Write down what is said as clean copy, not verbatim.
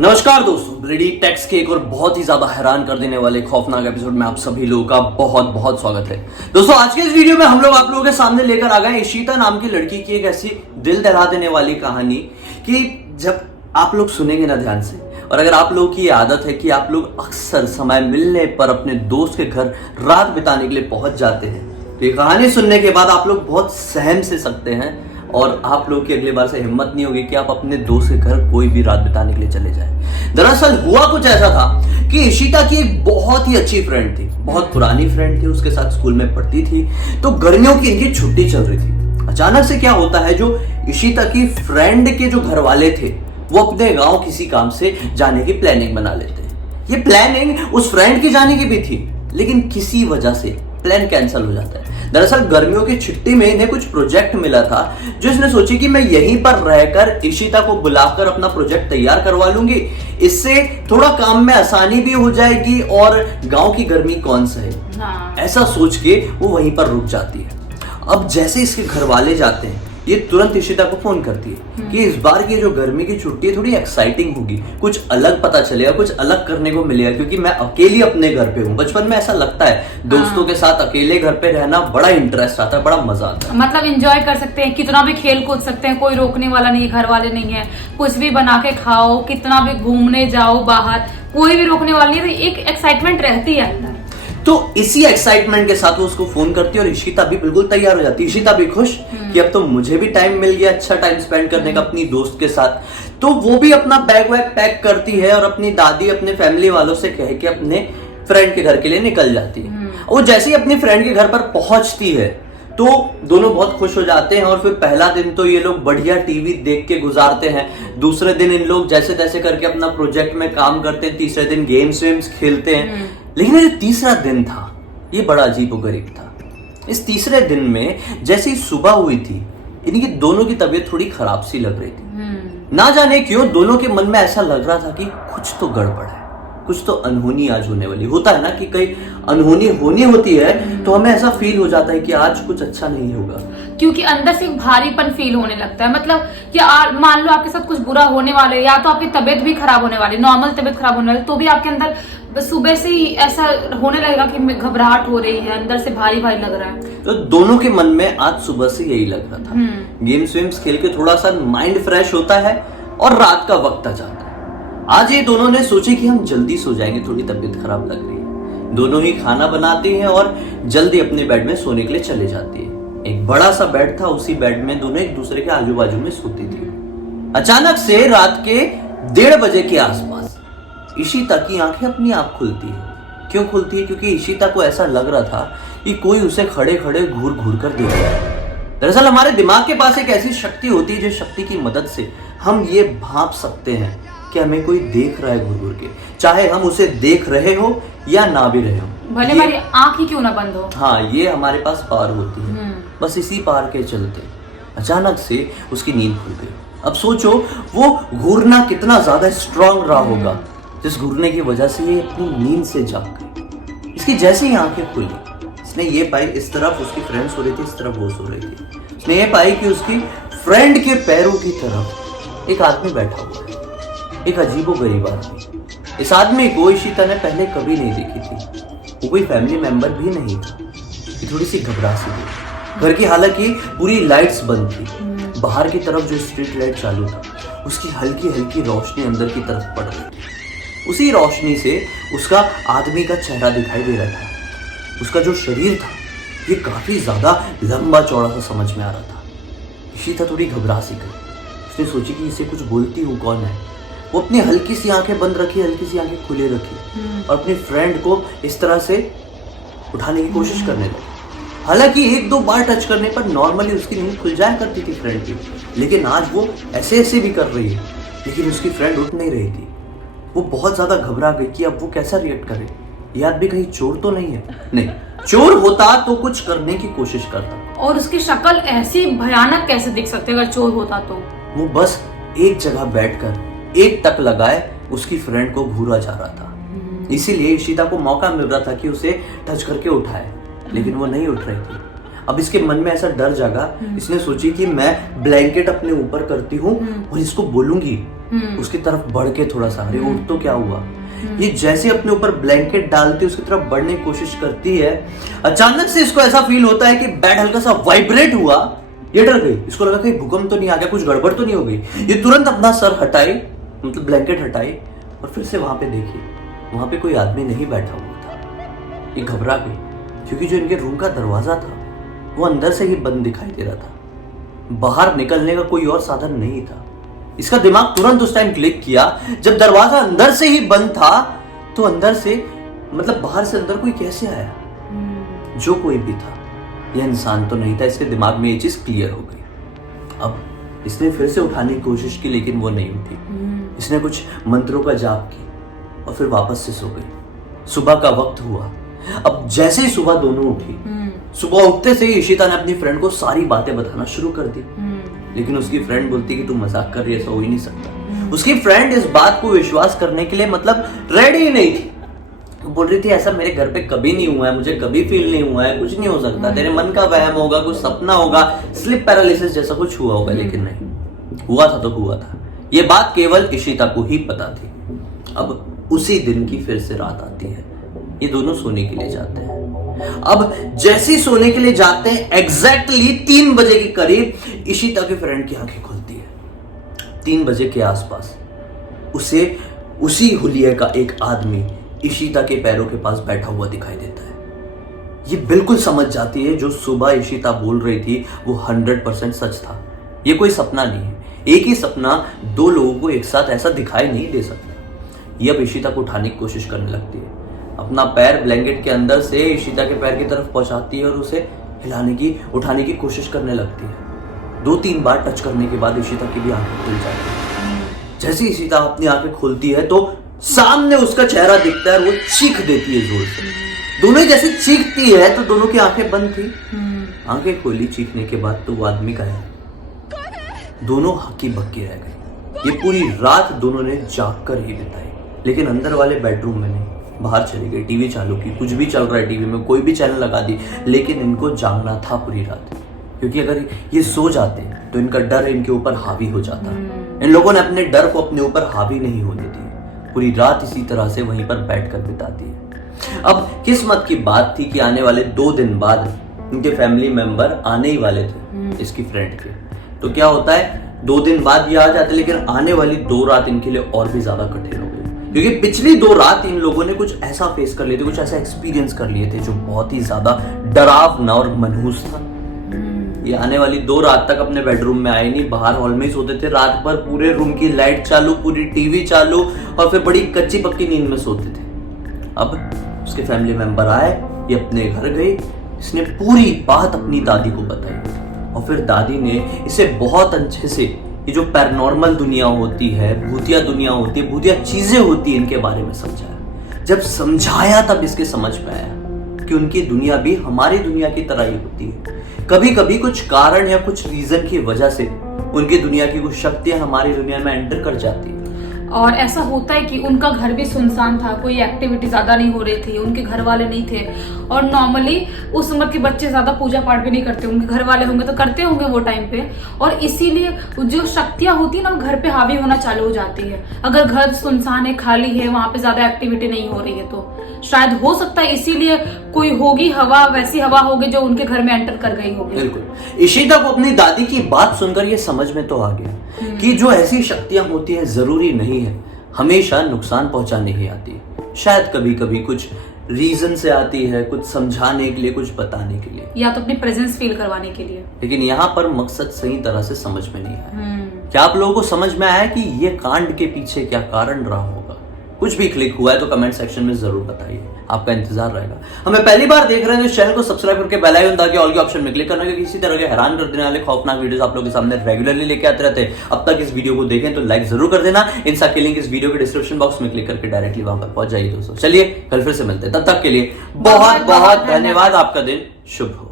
नमस्कार दोस्तों, bloody takes के एक और बहुत ही ज्यादा हैरान कर देने वाले खौफनाक एपिसोड में आप सभी लोगों का बहुत बहुत स्वागत है। दोस्तों, आज के इस वीडियो में हम लोग आप लोगों के सामने लेकर आ गए इशिता नाम की लड़की की एक ऐसी दिल दहला देने वाली कहानी कि जब आप लोग सुनेंगे ना ध्यान से, और अगर आप लोगों की ये आदत है कि आप लोग अक्सर समय मिलने पर अपने दोस्त के घर रात बिताने के लिए पहुंच जाते हैं, तो ये कहानी सुनने के बाद आप लोग बहुत सहम से सकते हैं और आप लोग की अगली बार से हिम्मत नहीं होगी कि आप अपने दोस्त के घर कोई भी रात बिताने के लिए चले जाएं। दरअसल हुआ कुछ ऐसा था कि इशिता की एक बहुत ही अच्छी फ्रेंड थी, बहुत पुरानी फ्रेंड थी, उसके साथ स्कूल में पढ़ती थी। तो गर्मियों की इनकी छुट्टी चल रही थी। अचानक से क्या होता है, जो इशिता की फ्रेंड के जो घर वाले थे वो अपने गांव किसी काम से जाने की प्लानिंग बना लेते हैं। ये प्लानिंग उस फ्रेंड की जाने की भी थी, लेकिन किसी वजह से प्लान कैंसिल हो जाता है। दरअसल गर्मियों की छुट्टी में इन्हें कुछ प्रोजेक्ट मिला था, जो इसने सोची कि मैं यहीं पर रहकर इशिता को बुलाकर अपना प्रोजेक्ट तैयार करवा लूंगी। इससे थोड़ा काम में आसानी भी हो जाएगी और गांव की गर्मी कौन सहे। ऐसा सोच के वो वहीं पर रुक जाती है। अब जैसे इसके घर वाले जाते हैं, ये तुरंत इशिता को फोन करती है कि इस बार की जो गर्मी की छुट्टी है थोड़ी एक्साइटिंग होगी, कुछ अलग पता चलेगा, कुछ अलग करने को मिलेगा, क्योंकि मैं अकेली अपने घर पे हूँ। बचपन में ऐसा लगता है, दोस्तों के साथ अकेले घर पे रहना बड़ा इंटरेस्ट आता है, बड़ा मजा आता है। मतलब एंजॉय कर सकते हैं, कितना भी खेल कूद सकते हैं, कोई रोकने वाला नहीं है, घर वाले नहीं है, कुछ भी बना के खाओ, कितना भी घूमने जाओ बाहर, कोई भी रोकने वाला नहीं है। तो एक एक्साइटमेंट रहती है अंदर। तो इसी एक्साइटमेंट के साथ वो उसको फोन करती है और इशिता भी बिल्कुल तैयार हो जाती है। इशिता भी खुश कि अब तो मुझे भी टाइम मिल गया अच्छा टाइम स्पेंड करने का अपनी दोस्त के साथ। तो वो भी अपना बैग वैग पैक करती है और अपनी दादी अपने फैमिली वालों से कह के अपने फ्रेंड के घर के लिए निकल जाती है। वो जैसे ही अपनी फ्रेंड के घर पर पहुंचती है तो दोनों बहुत खुश हो जाते हैं और फिर पहला दिन तो ये लोग बढ़िया टीवी देख के गुजारते हैं। दूसरे दिन इन लोग जैसे तैसे करके अपना प्रोजेक्ट में काम करते हैं। तीसरे दिन गेम्स वेम्स खेलते हैं। लेकिन ये जो तीसरा दिन था ये बड़ा अजीबोगरीब था। इस तीसरे दिन में जैसे ही सुबह हुई थी, इनकी दोनों की तबीयत थोड़ी खराब सी लग रही थी। ना जाने क्यों दोनों के मन में ऐसा लग रहा था कि कुछ तो गड़बड़ है, कुछ तो अनहोनी आज होने वाली। होता है ना कि कहीं अनहोनी होनी होती है तो हमें ऐसा फील हो जाता है कि आज कुछ अच्छा नहीं होगा, क्योंकि अंदर से भारीपन फील होने लगता है। मतलब कि मान लो आपके साथ कुछ बुरा होने वाला है, या तो आपकी तबीयत भी खराब होने वाली, नॉर्मल तबीयत खराब होने वाली, तो भी आपके अंदर सुबह से ही ऐसा होने लगेगा कि घबराहट हो रही है, अंदर से भारी भारी लग रहा है। तो दोनों के मन में आज सुबह से यही लग रहा था। गेम्स वेम्स खेल के थोड़ा सा माइंड फ्रेश होता है और रात का वक्त आ जाता है। आज ये दोनों ने सोचे कि हम जल्दी सो जाएंगे, थोड़ी तबीयत खराब लग रही है। दोनों ही खाना बनाती हैं और जल्दी अपने बेड में सोने के लिए चले जाती है। एक बड़ा सा बेड था, उसी बेड में दोनों एक दूसरे के आजू बाजू में सोती थी। अचानक से रात के 1:30 बजे के आसपास इशिता की आंखें अपनी आप खुलती है। क्यों खुलती है? क्योंकि इशिता को ऐसा लग रहा था कि कोई उसे खड़े खड़े घूर घूर कर देख रहा है। दरअसल हमारे दिमाग के पास एक ऐसी शक्ति होती है, जिस शक्ति की मदद से हम ये भांप सकते हैं कि हमें कोई देख रहा है घूर घूर के, चाहे हम उसे देख रहे हो या ना भी रहे हो, भले हमारी आंख ही क्यों ना बंद हो। हाँ, ये हमारे पास पावर होती है। बस इसी पावर के चलते अचानक से उसकी नींद खुल गई। अब सोचो वो घूरना कितना ज्यादा स्ट्रांग रहा होगा, जिस घूरने की वजह से ये अपनी नींद से जाग गई। इसकी जैसे ही आंखें खुली, इसने ये पाई इस तरफ उसकी फ्रेंड सो रही थी, इस तरफ वो सो रही थी। उसने ये पाई कि उसकी फ्रेंड के पैरों की तरफ एक आदमी बैठा हुआ है, एक अजीबोगरीब आदमी। इस आदमी को इशिता ने पहले कभी नहीं देखी थी। वो कोई फैमिली मेंबर भी नहीं था। ये थोड़ी सी घबरा सी थी। घर की हालांकि पूरी लाइट्स बंद थी। बाहर की तरफ जो स्ट्रीट लाइट चालू था, उसकी हल्की हल्की रोशनी अंदर की तरफ पड़ रही थी। उसी रोशनी से उसका आदमी का चेहरा दिखाई दे रहा था। उसका जो शरीर था ये काफी ज्यादा लंबा चौड़ा सा समझ में आ रहा था। इशिता थोड़ी घबरा सी गई। उसने सोची कि इसे कुछ बोलती हूँ, कौन है। वो अपनी हल्की सी आंखें बंद रखी, हल्की सी आंखें खुले रखी और अपनी फ्रेंड को इस तरह से उठाने की कोशिश करने लगी। हालांकि 1-2 बार टच करने पर नॉर्मली उसकी नींद खुल जाया करती थी फ्रेंड की, लेकिन आज वो ऐसे ऐसे भी कर रही है, लेकिन उसकी फ्रेंड उठ नहीं रही थी। वो बहुत ज्यादा घबरा गई कि अब वो कैसा रिएक्ट करे। ये आदमी कहीं चोर तो नहीं है? नहीं, चोर होता तो कुछ करने की कोशिश करता। और उसकी शक्ल ऐसी भयानक कैसे दिख सकती है अगर चोर होता तो? वो बस एक जगह बैठकर एक टक लगाए उसकी फ्रेंड को घूरा जा रहा था। इसीलिए इशिता को मौका मिल रहा था कि उसे टच करके उठाए, लेकिन वो नहीं उठ रही थी। अब इसके मन में ऐसा डर जागा, इसने सोची कि मैं ब्लैंकेट अपने ऊपर करती हूँ और इसको बोलूंगी उसकी तरफ बढ़ के थोड़ा सा, अरे उठ तो क्या हुआ। ये जैसे अपने ऊपर ब्लैंकेट डालती है उसकी तरफ बढ़ने की कोशिश करती है, अचानक से इसको ऐसा फील होता है कि बेड हल्का सा वाइब्रेट हुआ। ये डर गई, इसको लगा कि भूकंप तो नहीं आ गया, कुछ गड़बड़ तो नहीं हो गई। ये तुरंत अपना सर हटाई, मतलब ब्लैंकेट हटाई, और फिर से वहां पे देखी, वहां पे कोई आदमी नहीं बैठा हुआ था। ये घबरा गई, क्योंकि जो इनके रूम का दरवाजा था वो अंदर से ही बंद दिखाई दे रहा था, बाहर निकलने का कोई और साधन नहीं था। इसका दिमाग तुरंत उस टाइम क्लिक किया, जब दरवाजा अंदर से ही बंद था तो अंदर से, मतलब बाहर से अंदर कोई कैसे आया। जो कोई भी था, यह इंसान तो नहीं था। इसके दिमाग में ये चीज क्लियर हो गई। अब इसने फिर से उठाने की कोशिश की, लेकिन वो नहीं उठी। इसने कुछ मंत्रों का जाप की और फिर वापस से सो गई। सुबह का वक्त हुआ। अब जैसे ही सुबह दोनों उठी, सुबह उठते से ही इशिता ने अपनी फ्रेंड को सारी बातें बताना शुरू कर दी, लेकिन उसकी फ्रेंड बोलती कि तू मजाक कर रही है, ऐसा हो ही नहीं सकता। उसकी फ्रेंड इस बात को विश्वास करने के लिए मतलब रेडी ही नहीं थी। बोल रही थी ऐसा मेरे घर पे कभी नहीं हुआ है, मुझे कभी फील नहीं हुआ है, कुछ नहीं हो सकता, तेरे मन का वहम होगा, कुछ सपना होगा, स्लिप पैरालिसिस जैसा कुछ हुआ होगा। लेकिन नहीं, हुआ था तो हुआ था। ये बात केवल इशिता को ही पता थी। अब उसी दिन की फिर से रात आती है। ये दोनों सोने के लिए जाते हैं। अब जैसे ही सोने के लिए जाते हैं, एग्जैक्टली 3 बजे के करीब इशिता की फ्रेंड की आंखें खुलती है। 3 बजे के आसपास उसे उसी हुलिये का एक आदमी इशिता के पैरों के पास बैठा हुआ दिखाई देता है। ये बिल्कुल समझ जाती है जो सुबह इशिता बोल रही थी वो 100% सच था। ये कोई सपना नहीं है। एक ही सपना 2 लोगों को एक साथ ऐसा दिखाई नहीं दे सकता। ये अब इशिता को उठाने की कोशिश करने लगती है। अपना पैर ब्लैंकेट के अंदर से इशिता के पैर की तरफ पहुंचाती है और उसे उठाने की कोशिश करने लगती है। 2-3 बार टच करने के बाद इशिता की भी आंखें खुल जाती है। जैसे इशिता अपनी आंखें खोलती है तो सामने उसका चेहरा दिखता है और वो चीख देती है जोर से। दोनों जैसे चीखती है तो दोनों की आंखें बंद थी। आंखें खोली चीखने के बाद तो वो आदमी का है। दोनों हक्की बक्की रह गए। ये पूरी रात दोनों ने जाग कर ही बिताई, लेकिन अंदर वाले बेडरूम में नहीं, बाहर चली गई, टीवी चालू की, कुछ भी चल रहा है टीवी में, कोई भी चैनल लगा दी, लेकिन इनको जागना था पूरी रात। क्योंकि अगर ये सो जाते तो इनका डर इनके ऊपर हावी हो जाता। इन लोगों ने अपने डर को अपने ऊपर हावी नहीं होने दिया। पूरी रात इसी तरह से वहीं पर बैठकर बिता दी। अब किस्मत की बात थी कि आने वाले 2 दिन बाद इनके फैमिली मेंबर आने ही वाले थे इसकी फ्रेंड के। तो क्या होता है, 2 दिन बाद ये आ जाते, लेकिन आने वाली 2 रात इनके लिए और भी ज्यादा कठिन हो गई, क्योंकि पिछली 2 रात इन लोगों ने कुछ ऐसा फेस कर लिए थे, कुछ ऐसा एक्सपीरियंस कर लिए थे जो बहुत ही ज्यादा डरावना और मनहूस था। ये आने वाली 2 रात तक अपने बेडरूम में आए नहीं, बाहर हॉल में ही सोते थे। रात भर पूरे रूम की लाइट चालू, पूरी टीवी चालू, और फिर बड़ी कच्ची पक्की नींद में सोते थे। अब उसके फैमिली मेंबर आए, ये अपने घर गई, इसने पूरी बात अपनी दादी को बताई, और फिर दादी ने इसे बहुत अच्छे से ये जो पैरानॉर्मल दुनिया होती है, भूतिया दुनिया होती है, भूतिया चीजें होती है, इनके बारे में समझाया। जब समझाया तब इसके समझ में आया कि उनकी दुनिया भी हमारी दुनिया की तरह ही होती है। कभी कभी कुछ कारण या कुछ रीजन की वजह से उनकी दुनिया की कुछ शक्तियां हमारी दुनिया में एंटर कर जाती है। और ऐसा होता है कि उनका घर भी सुनसान था, कोई एक्टिविटी ज्यादा नहीं हो रही थी, उनके घर वाले नहीं थे, और नॉर्मली उस उम्र के बच्चे ज्यादा पूजा पाठ भी नहीं करते, उनके घर वाले होंगे तो करते होंगे वो टाइम पे, और इसीलिए जो शक्तियां होती है ना वो घर पे हावी होना चालू हो जाती है। अगर घर सुनसान है, खाली है, वहां पे ज्यादा एक्टिविटी नहीं हो रही है, तो शायद हो सकता है इसीलिए कोई होगी हवा, वैसी हवा होगी जो उनके घर में एंटर कर गई होगी। बिल्कुल। इशिता को अपनी दादी की बात सुनकर ये समझ में तो आ गया कि जो ऐसी शक्तियां होती हैं जरूरी नहीं है हमेशा नुकसान पहुंचाने ही आती है। शायद कभी कभी कुछ रीजन से आती है, कुछ समझाने के लिए, कुछ बताने के लिए, या तो अपनी प्रेजेंस फील करवाने के लिए। लेकिन यहाँ पर मकसद सही तरह से समझ में नहीं आया। क्या आप लोगों को समझ में आया कि ये कांड के पीछे क्या कारण रहा होगा? कुछ भी क्लिक हुआ है तो कमेंट सेक्शन में जरूर बताइए, आपका इंतजार रहेगा। हमें पहली बार देख रहे हैं तो चैनल को सब्सक्राइब करके बेल आइकन ताकि ऑल के ऑप्शन में क्लिक करना, क्योंकि इसी तरह के हैरान कर देने वाले खौफनाक वीडियोस आप लोगों के सामने रेगुलरली लेके आते रहते हैं। अब तक इस वीडियो को देखें तो लाइक जरूर कर देना। इन सब के लिंक इस वीडियो के डिस्क्रिप्शन बॉक्स में क्लिक करके डायरेक्टली वहां पर पहुंच जाइए दोस्तों। चलिए कल फिर से मिलते हैं, तब तक के लिए बहुत बहुत धन्यवाद। आपका दिन शुभ हो।